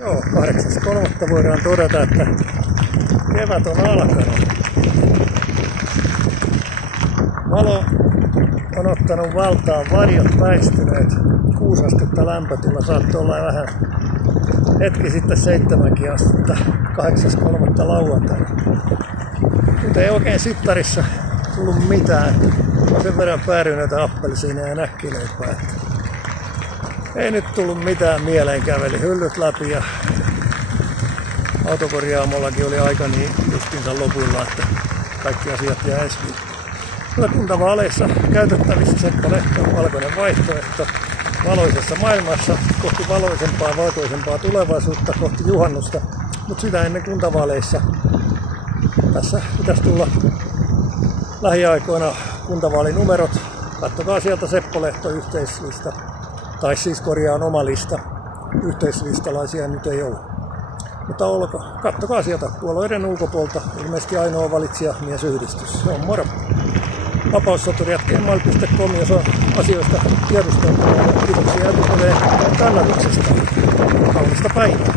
Joo, 8.3. voidaan todeta, että kevät on alkanut. Valo on ottanut valtaan, varjot väistyneet. 6 astetta lämpötila, saattoi olla vähän hetki sitten 7 astetta 8.3. lauantaina. Mutta ei oikein sittarissa tullut mitään. On sen verran pääryneitä appelsiineja ja näkkileipää. Ei nyt tullut mitään mieleen, käveli hyllyt läpi ja autokorjaamollakin oli aika niin justiinsa lopuilla, että kaikki asiat jää esille. Kyllä kuntavaaleissa käytettävissä Seppo Lehto on valkoinen vaihtoehto valoisessa maailmassa kohti valoisempaa, valkoisempaa tulevaisuutta, kohti juhannusta. Mutta sitä ennen kuntavaaleissa tässä pitäisi tulla lähiaikoina kuntavaalinumerot. Katsokaa sieltä Seppo Lehto yhteislista. Tai siis korjaan oma lista. Yhteislistalaisia nyt ei ole. Mutta katsokaa sieltä puolueiden ulkopuolta. Ilmeisesti ainoa valitsija miesyhdistys. Se on moro. Vapaussoturi@gmail.com, jos on asioista tiedustelua. Kiitoksia etukäteen kannatuksesta. Kaunista päivää.